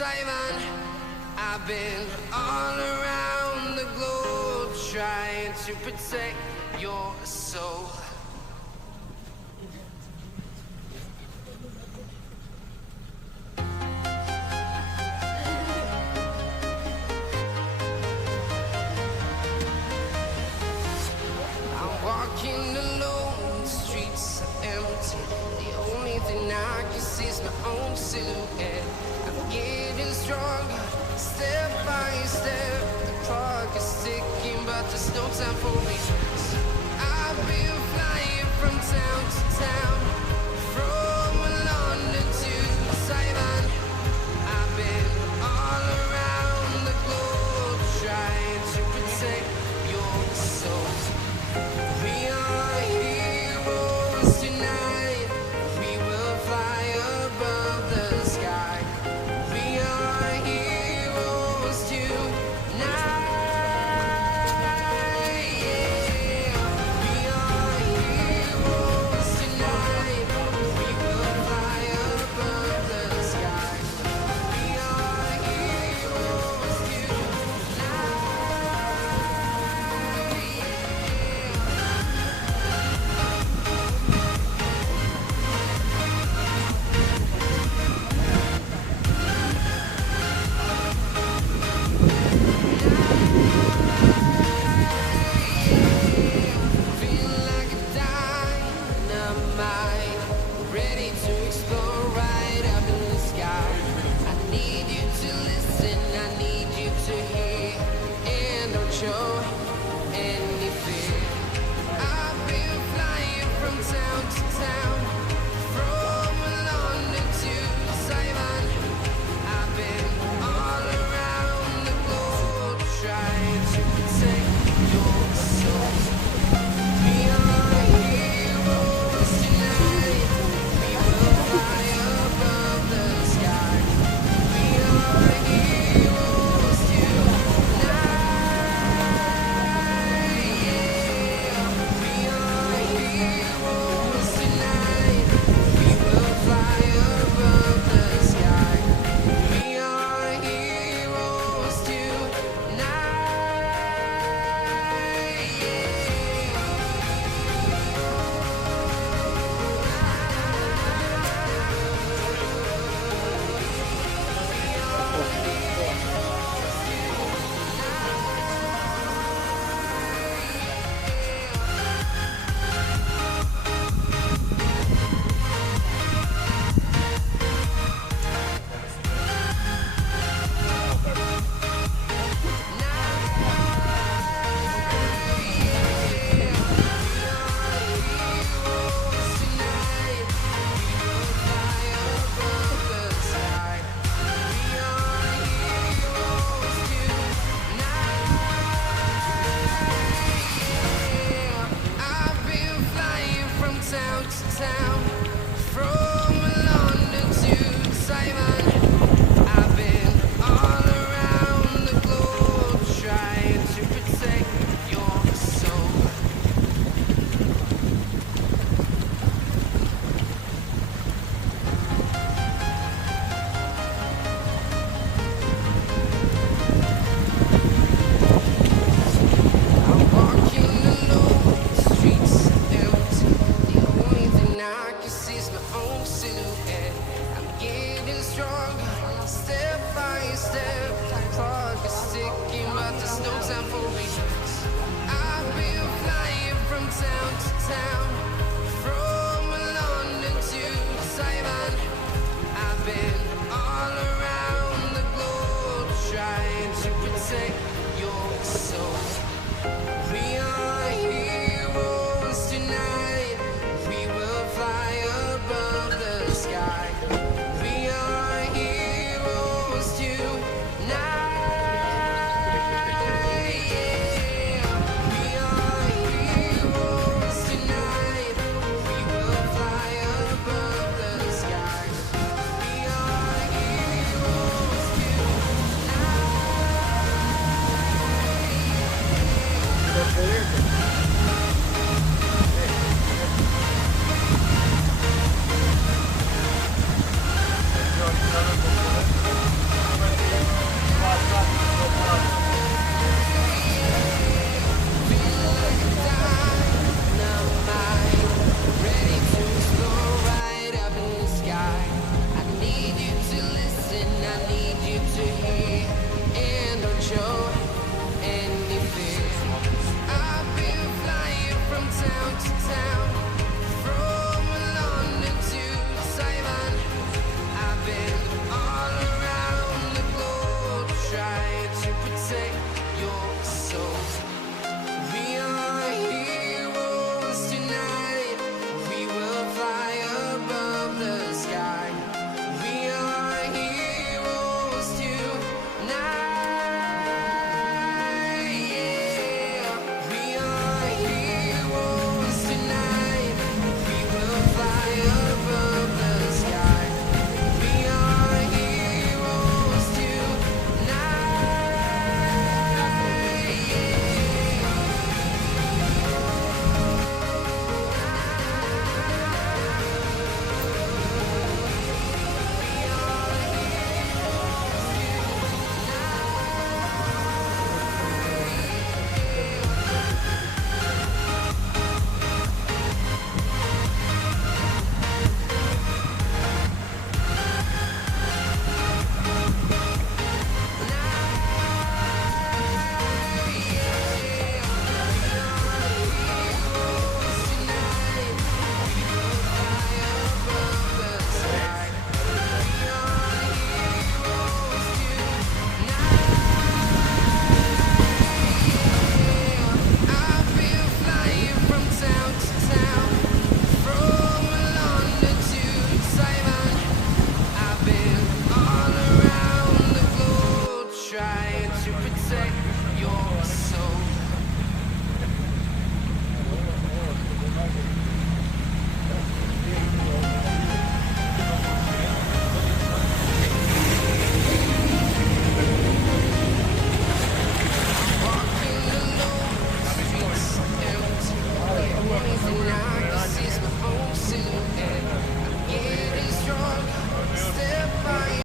Simon. I've been all around the globe trying to protect your soul. I'm walking alone, the streets are empty. The only thing I can see is my own silhouette. I'm getting stronger, step by step. The clock is ticking, but there's no time for me. I've been flying from town to town, from London to Taiwan. I've been all around the globe trying to protect your soul. We are heroes tonight. We will fly above the sky. We are heroes tonight. Yeah. We are heroes tonight. We will fly above the sky. We are heroes feel like a dynamite, ready to explore right up in the sky. I need you to listen, I need you to hear, and don't show any fear. I've been flying from town to town, from London to Taiwan. I've been all around the globe trying to protect your soul. We are heroes tonight. We will fly above the sky. We are heroes tonight. Yeah. We are heroes tonight. We will fly above the sky. We are heroes tonight. I've been flying from town to town, from London to Taiwan. I've been all around the globe trying to protect your soul. I'm walking alone, the streets are empty. The only thing I can see is my own silhouette. I'm getting stronger, step by step. The clock is ticking, but there's no time for me. I've been flying from town to town, from London to Taiwan. I've been all around the globe trying to protect your soul. We